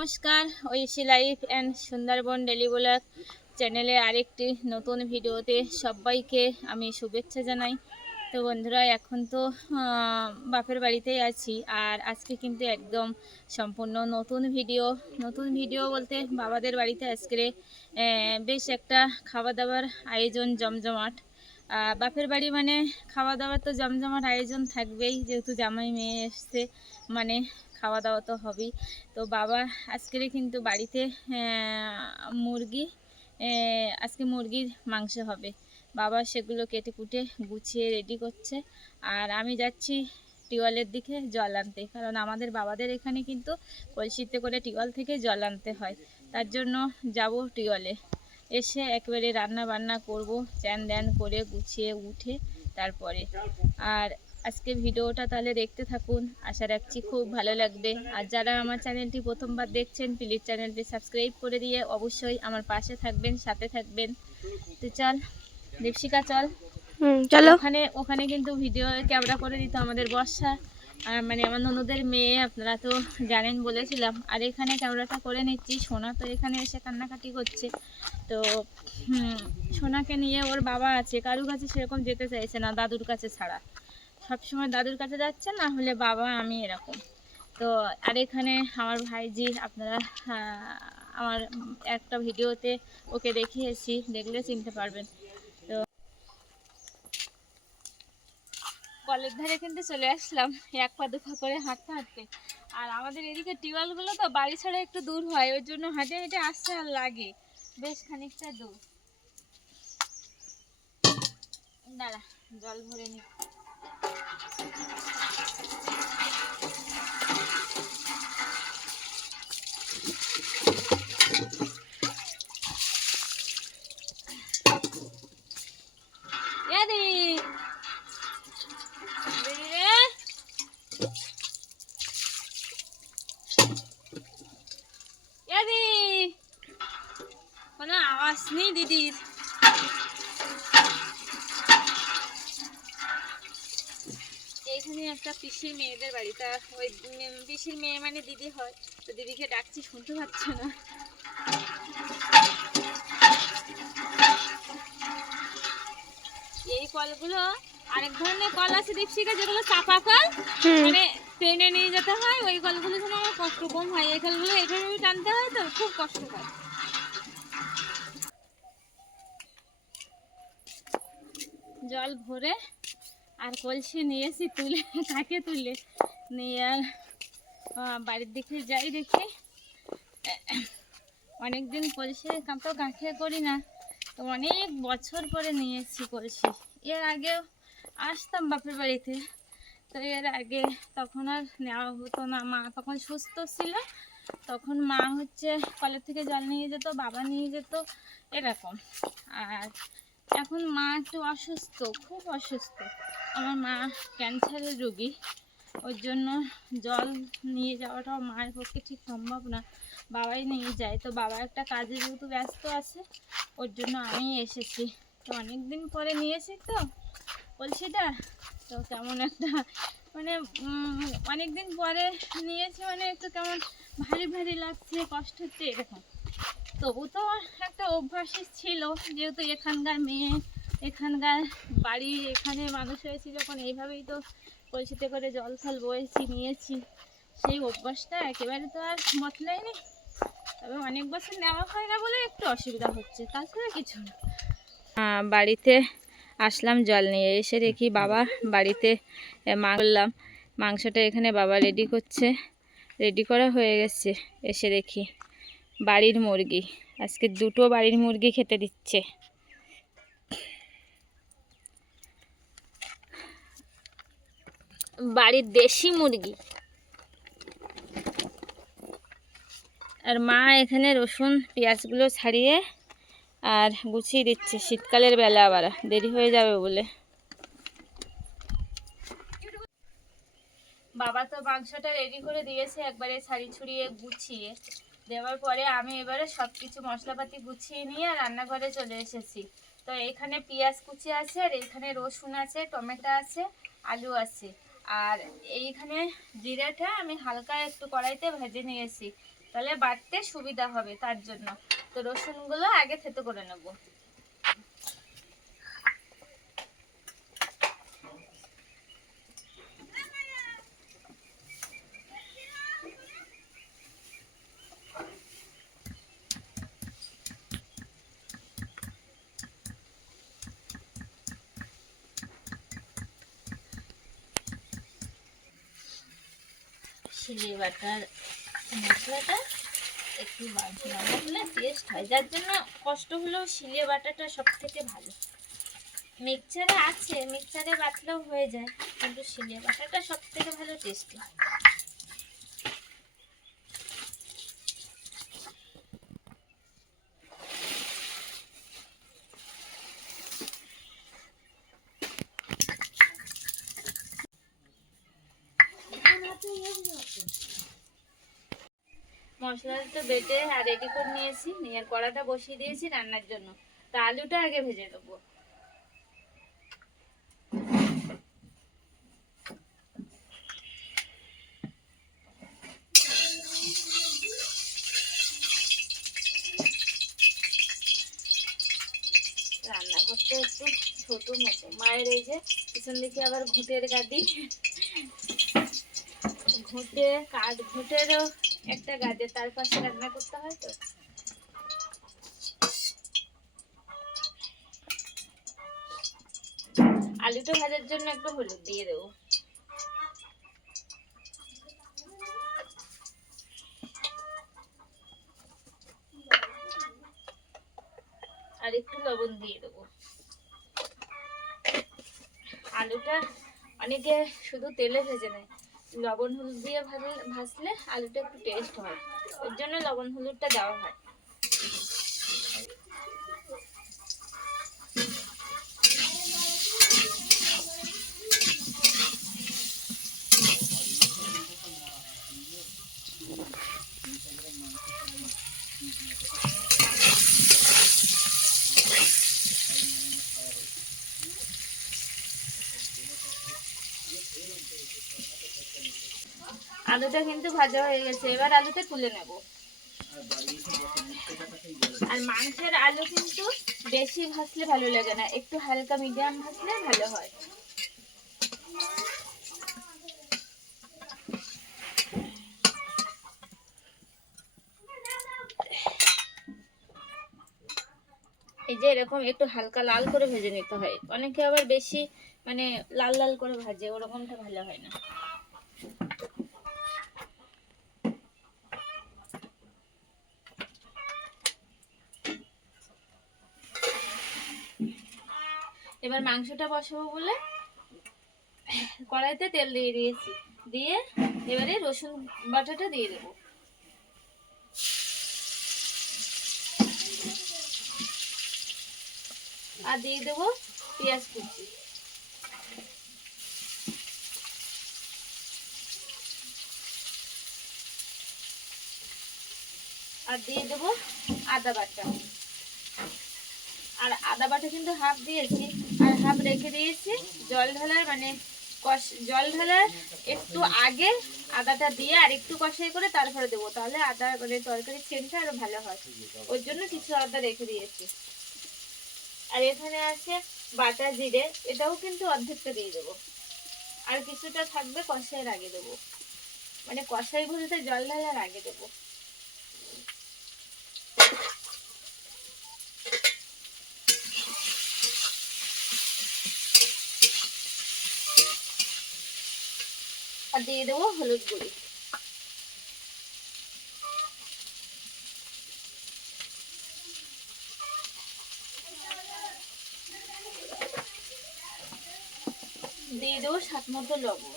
নমস্কার, Oishi life and Sundarban daily blog চ্যানেলে আরেকটি নতুন ভিডিওতে সবাইকে আমি শুভেচ্ছা জানাই। তো বন্ধুরা, এখন তো বাপের বাড়িতেই আছি আর আজকে কিন্তু একদম সম্পূর্ণ নতুন ভিডিও। নতুন ভিডিও বলতে বাবাদের বাড়িতে আজকে বেশ একটা খাওয়া দাওয়ার আয়োজন জমজমাট। বাপের বাড়ি মানে খাওয়া দাওয়ার তো জমজমাট আয়োজন থাকবেই, যেহেতু জামাই মেয়ে এসছে মানে খাওয়া দাওয়া তো হবেই। তো বাবা, আজকের কিন্তু বাড়িতে মুরগি আজকে মুরগির মাংস হবে। বাবা সেগুলো কেটে কুটে গুছিয়ে রেডি করছে। আর আমি যাচ্ছি টিওয়ালের দিকে জল আনতে। কারণ আমাদের বাবাদের এখানে কিন্তু কলসিতে করে টিওয়াল থেকে জল আনতে হয়। তার জন্য যাব টিওয়ালে এসে একবারে রান্না বান্না করব চ্যান দ্যান করে গুছিয়ে উঠে তারপরে। আর আজকে ভিডিওটা তাহলে দেখতে থাকুন। আশা রাখছি খুব ভালো লাগবে। আর যারা আমার চ্যানেলটি প্রথমবার দেখছেন প্লিজ চ্যানেলটি সাবস্ক্রাইব করে দিয়ে অবশ্যই আমার পাশে থাকবেন সাথে থাকবেন। তো চল দীপশিকা চল। চলো। ওখানে ওখানে কিন্তু ভিডিও ক্যামেরা করে দিত আমাদের বর্ষা। আর মানে আমার ননদের মেয়ে আপনারা তো জানেন বলেছিলাম। আর এখানে ক্যামেরাটা করে নিচ্ছি। সোনা তো এখানে এসে কান্নাকাটি করছে। তো সোনাকে নিয়ে ওর বাবা আছে। কারুর কাছে সেরকম যেতে চাইছে না দাদুর কাছে ছাড়া। সবসময় দাদুর কাছে যাচ্ছে, না হলে বাবা, আমি এরকম। তো, আর এখানে আমার ভাইজি, আপনারা আমার একটা ভিডিওতে ওকে দেখিয়েছি, দেখলে চিনতে পারবেন। তো কলের ধারে কিন্তু চলে আসলাম, এক পা দুপা করে হাঁটতে হাঁটতে। আর আমাদের এদিকে টিউবওয়েলগুলো তো বাড়ি ছাড়া একটু দূর হয়, ওই জন্য হাঁটে হেঁটে আসতে আর লাগে। বেশ খানিকটা দূর। দাঁড়া, জল ভরে নি। Ready? একটা পিসির মেয়েদের বাড়িটা ওই পিসির মেয়ে মানে দিদি হয় তো দিদিকে ডাকছি শুনতে পাচ্ছ না। এই কলগুলো আরেক ধরনের কল আছে দীপশিকা যেগুলো চাপা কল মানে ট্রেনে নিয়ে যেতে হয় ওই কলগুলো যেন আমার কষ্ট কম হয়। এই কলগুলো এইভাবে টানতে হয় তো খুব কষ্ট হয়। জল ভরে আর কলসি নিয়েছি তুলে কাকে তুলে নিয়ে আর বাড়ির দিকে যাই দেখি। অনেকদিন কলসি তো কাকে করি না, তো অনেক বছর পরে নিয়েছি কলসি। এর আগেও আসতাম বাপের বাড়িতে, তো এর আগে তখন আর নেওয়া হতো না। মা তখন সুস্থ ছিল, তখন মা হচ্ছে কলের থেকে জল নিয়ে যেত, বাবা নিয়ে যেত, এরকম। আর এখন মা একটু অসুস্থ, খুব অসুস্থ। আমার মা ক্যান্সারের রোগী। ওর জন্য জল নিয়ে যাওয়াটাও মায়ের পক্ষে ঠিক সম্ভব না। বাবাই নিয়ে যায়। তো বাবা একটা কাজে যেহেতু ব্যস্ত আছে, ওর জন্য আমি এসেছি। তো অনেক দিন পরে নিয়েছি তো কলসিটা তো কেমন একটা মানে অনেক দিন পরে নিয়েছি মানে একটু কেমন ভারী ভারী লাগছে, কষ্ট হচ্ছে, এরকম। তবু তো একটা অভ্যাসই ছিল, যেহেতু এখানকার মেয়ে, এখানকার বাড়ি, এখানে মানুষ হয়েছি যখন, এইভাবেই তো কলসিতে করে জল ফল বয়েছি, নিয়েছি। সেই অভ্যাসটা একেবারে তো আর বদলায়নি। তবে অনেক বছর নেওয়া হয় না বলে একটু অসুবিধা হচ্ছে, তাছাড়া কিছু বাড়িতে আসলাম জল নিয়ে, এসে দেখি বাবা বাড়িতে মা মাংসটা এখানে বাবা রেডি করছে, রেডি করা হয়ে গেছে, এসে দেখি। বাড়ির মুরগি। আজকে দুটো বাড়ির মুরগি খেতে দিচ্ছে। বাড়ির দেশি মুরগি। আর মা এখানে রসুন, পেঁয়াজগুলো ছাড়িয়ে আর গুছিয়ে দিচ্ছে। শীতকালের বেলা আবার, দেরি হয়ে যাবে বলে। বাবা তো মাংসটা রেডি করে দিয়েছে, একবারে ছাড়ি ছুড়িয়ে গুছিয়ে। দেওয়ার পরে আমি এবারে সব কিছু মশলাপাতি গুছিয়ে নিয়ে রান্নাঘরে চলে এসেছি। তো এখানে পেঁয়াজ কুচি আছে আর এখানে রসুন আছে, টমেটো আছে, আলু আছে। আর এইখানে জিরাটা আমি হালকা একটু কড়াইতে ভেজে নিয়েছি। তাহলে বাটতে সুবিধা হবে তার জন্য। তো রসুনগুলো আগে থেতো করে নেব। শিলে বাটার মশলাটা একটু না। হলে টেস্ট হয়, যার জন্য কষ্ট হলেও শিলে বাটাটা সব থেকে ভালো। মিক্সচারে আছে, মিক্সচারে বাটলেও হয়ে যায়, কিন্তু শিলে বাটাটা সব থেকে ভালো টেস্টি মশলাটা তো বেটে আর রেডি করে নিয়েছি। নিয়ে কড়াটা বসিয়ে দিয়েছি রান্নার জন্য। তা আলুটা আগে ভেজে দেবো রান্না করতে একটু ছোট মতো। মায়ের এই যে পিছন দিকে আবার ঘুটের গাদি। ঘুটে, কাঠ ঘুটেরও একটা গাছে তার পাশে রান্না করতে হয় তো? আলুটা ভাজার জন্য একটু হলুদ দিয়ে দেবো। আর একটু লবণ দিয়ে দেবো। আলুটা অনেকে শুধু তেলে ভেজে নেয়। লবণ হলুদ দিয়ে ভাজলে আলুটা একটু টেস্ট হয়। ওর জন্য লবণ হলুদটা দেওয়া হয়। আলুটা কিন্তু ভাজা হয়ে গেছে, এবার আলুটা তুলে নেব। আর মাংসের আলু কিন্তু বেশি ভাজলে ভালো লাগে না, একটু হালকা মিডিয়াম ভাজলে ভালো হয়। এই যে এরকম একটু হালকা লাল করে ভেজে নিতে হয়, অনেকে আবার বেশি মানে লাল লাল করে ভাজে, ওরকমটা ভালো হয় না। এবার মাংসটা বসাবো বলে কড়াইতে তেল দিয়ে দিয়েছি। দিয়ে এবারে রসুন বাটাটা দিয়ে দেবো। আর দিয়ে দেবো পেঁয়াজ কুচি। আর দিয়ে দেবো আদা বাটা। আর আদা বাটা কিন্তু হাফ দিয়েছি। হাফ রেখে দিয়েছি। জল ঢালার মানে জল ঢালার একটু আগে আদাটা দিয়ে আর একটু কষাই করে তারপরে দেবো। তাহলে আদা মানে তরকারির সেন্টটা আরও ভালো হয়। ওর জন্য কিছু আদা রেখে দিয়েছি। আর এখানে আছে বাটা জিরে, এটাও কিন্তু অর্ধেকটা দিয়ে দেবো। আর কিছুটা থাকবে কষাইয়ের আগে দেবো। মানে কষাই বলতে জল ঢালার আগে দেবো। আর দিয়ে দেবো হলুদ গুঁড়ি। দিয়ে দেবো স্বাদ মতো লবণ।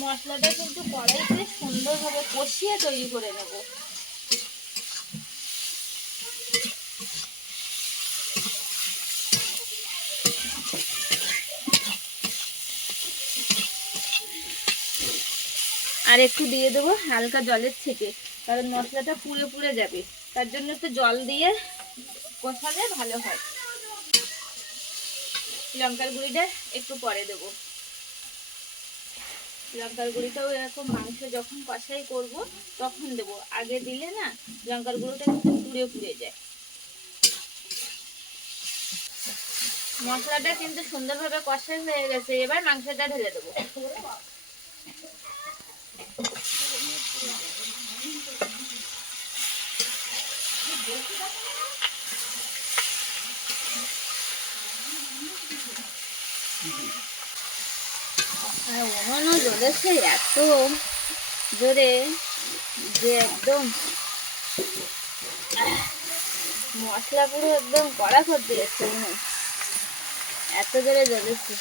মশলাটা কিন্তু কড়াইতে সুন্দরভাবে কষিয়ে তৈরি করে নেব। আর একটু দিয়ে দেবো হালকা জলের থেকে কারণ মশলাটা পুড়ে পুড়ে যাবে। তার জন্য একটু জল দিয়ে কষালে ভালো হয়। লঙ্কার গুঁড়িটা একটু পরে দেবো। লঙ্কার গুঁড়িটাও এরকম মাংস যখন কষাই করব, তখন দেবো। আগে দিলে না, লঙ্কার গুঁড়োটা কিন্তু পুড়ে পুড়ে যায়। মশলাটা কিন্তু সুন্দরভাবে কষাই হয়ে গেছে, এবার মাংসটা ঢেলে দেবো। আর উনুনও জ্বলেছে এত জোরে যে একদম মশলা পুরো একদম কড়া করে দিয়েছে এত জোরে জ্বলেছে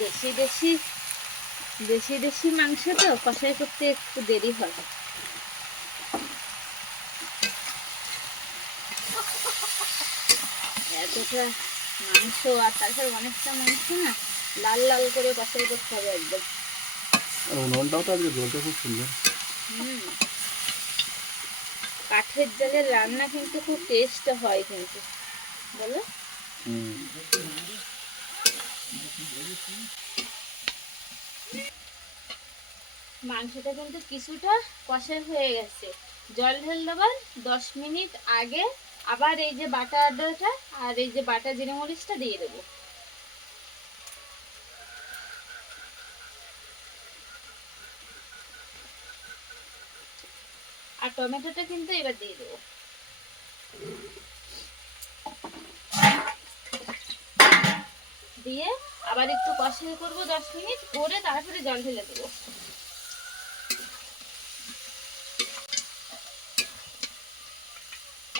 দেশি দেশি দেশি দেশি মাংস তো কষাই করতে একটু দেরি হবে এতটা মাংস আর তারপর অনেকটা মাংস না লাল লাল করে কষাই করতে হবে একদম। উনুনটাও তো আজকে জ্বলতে খুব সুন্দর। হুম। কাঠের জালের রান্না কিন্তু খুব টেস্ট হয় কিন্তু। বলো? হুম। মাংসটা কিন্তু কিছুটা কষাই হয়ে গেছে। জল ঢেল দেবার দশ মিনিট আগে আবার এই যে বাটা আদাটা আর এই যে বাটা জিরে মরিচটা দিয়ে দেবো। আর টমেটোটা কিন্তু এবার দিয়ে দেবো। দিয়ে আবার একটু কষাই করব দশ মিনিট, করে তারপরে জল ঢেলে দেবো।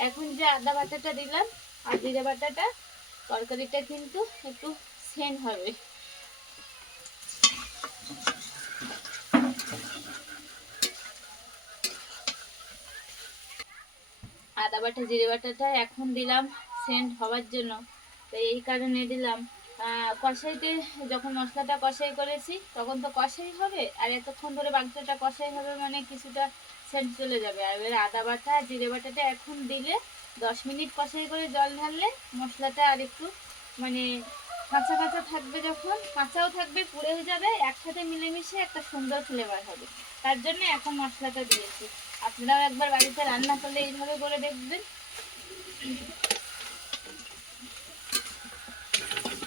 এখন যে আদা বাটাটা দিলাম আর জিরে বাটাটা, তরকারিটা কিন্তু একটু সেন্ট হবে। আদা বাটা, জিরে বাটাটা এখন দিলাম সেন্ট হওয়ার জন্য। তো এই কারণে দিলাম কষাইতে যখন মশলাটা কষাই করেছি, তখন তো কষাই হবে, আর এতক্ষণ ধরে মাংসটা কষাই হবে মানে কিছুটা সেন্ট চলে যাবে। আর এবার আদা বাটা, জিরে বাটাটা এখন দিলে দশ মিনিট কষাই করে জল ঢাললে মশলাটা আর একটু মানে কাঁচা কাঁচা থাকবে যখন, কাঁচাও থাকবে, পুড়েও যাবে, একসাথে মিলেমিশে একটা সুন্দর ফ্লেভার হবে। তার জন্য এখন মশলাটা দিয়েছি। আপনারাও একবার বাড়িতে রান্না করলে এইভাবে করে দেখবেন।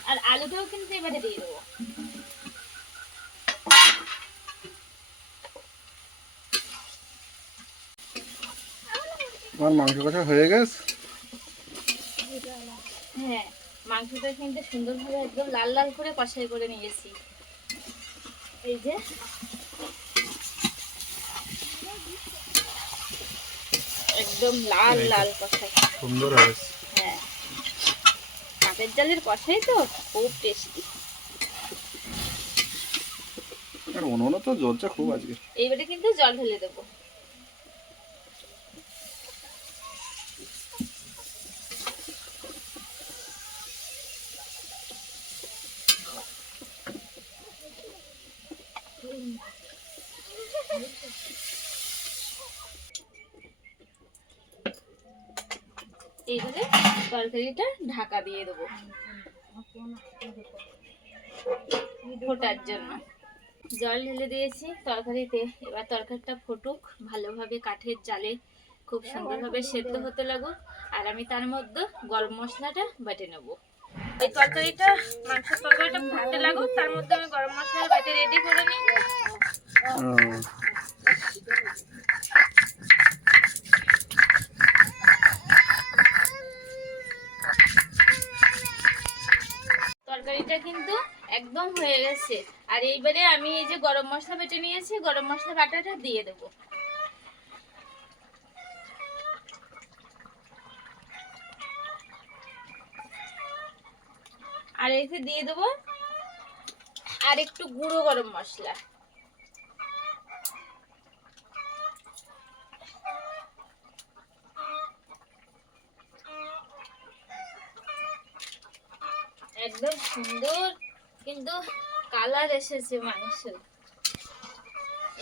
আর আলুটাও কিন্তু এবারে দিয়ে দেবো। আমার মাংস কষা হয়ে গেছে? হ্যাঁ মাংসটা কিন্তু সুন্দরভাবে একদম লাল লাল করে কষাই করে নিয়েছি। এই যে। একদম লাল লাল কষাই সুন্দর হয়েছে। কাঁচের জালের কষাই তো খুব টেস্টি তো জ্বলছে খুব আজকে। এইবারে কিন্তু জল ঢেলে দেবো। এইবারে তরকারিটা ঢাকা দিয়ে দেবো। ফোটার জন্য। জল ঢেলে দিয়েছি তরকারিতে। এবার তরকারিটা ফুটুক, ভালোভাবে কাঠের জালে খুব সুন্দরভাবে সেদ্ধ হতে লাগুক, আর আমি তার মধ্যে গরম মশলাটা বেটে নেব। এই তরকারিটা, মাংসের তরকারিটা ফুটতে লাগুক, তার মধ্যে আমি গরম মশলা বেটে রেডি করে নিই। তরকারিটা কিন্তু একদম হয়ে গেছে। আর এইবারে আমি এই যে গরম মশলা বেটে নিয়েছি, গরম মশলা বাটাটা দিয়ে দেবো। আর এতে দিয়ে দেবো আর একটু গুঁড়ো গরম মশলা একদম সুন্দর কিন্তু কালার এসেছে মাংস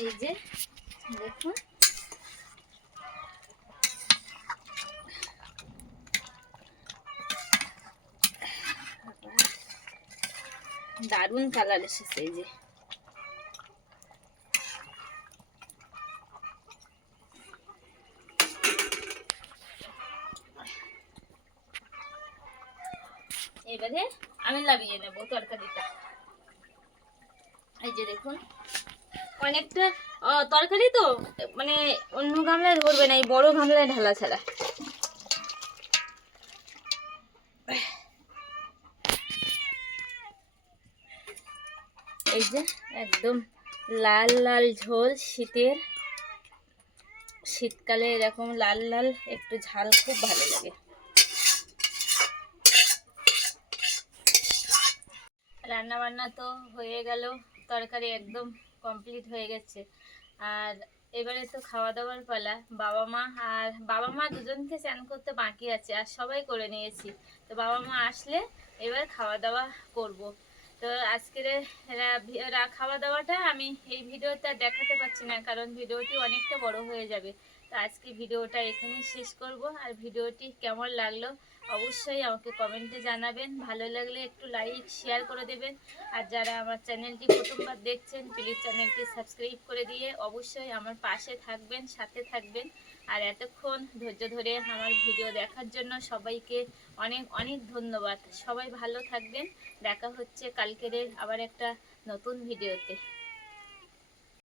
এই যে, দেখুন। দারুণ কালার এসেছে এই যে। এবারে আমি লাগিয়ে নেব তরকারিটা। এই যে দেখুন। অনেকটা তরকারি তো মানে অন্য গামলায় ধরবে না, এই বড় গামলায় ঢালা ছাড়া। এই যে একদম লাল লাল ঝোল শীতের। শীতকালে এরকম লাল লাল, একটু ঝাল খুব ভালো লাগে। রান্না বান্না তো হয়ে গেল। তরকারি একদম কমপ্লিট হয়ে গেছে। আর এবারে তো খাওয়া দাওয়ার পালা। বাবা মা আর বাবা মা দুজনকে স্নান করতে বাকি আছে, আর সবাই করে নিয়েছি। তো বাবা মা আসলে এবার খাওয়া দাওয়া করব। তো আজকের খাওয়া দাওয়াটা আমি এই ভিডিওটা দেখাতে পারছি না, কারণ ভিডিওটি অনেকটা বড় হয়ে যাবে। তো আজকে ভিডিওটা এখানেই শেষ করব, আর ভিডিওটি কেমন লাগল অবশ্যই আমাকে কমেন্টে জানাবেন। ভালো লাগলে একটু লাইক, শেয়ার করে দেবেন। আর যারা আমার চ্যানেলটি প্রথমবার দেখছেন, প্লিজ চ্যানেলটি সাবস্ক্রাইব করে দিয়ে অবশ্যই আমার পাশে থাকবেন, সাথে থাকবেন। আর এতক্ষণ ধৈর্য ধরে আমার ভিডিও দেখার জন্য সবাইকে অনেক অনেক ধন্যবাদ। সবাই ভালো থাকবেন। দেখা হচ্ছে কালকের আবার একটা নতুন ভিডিওতে।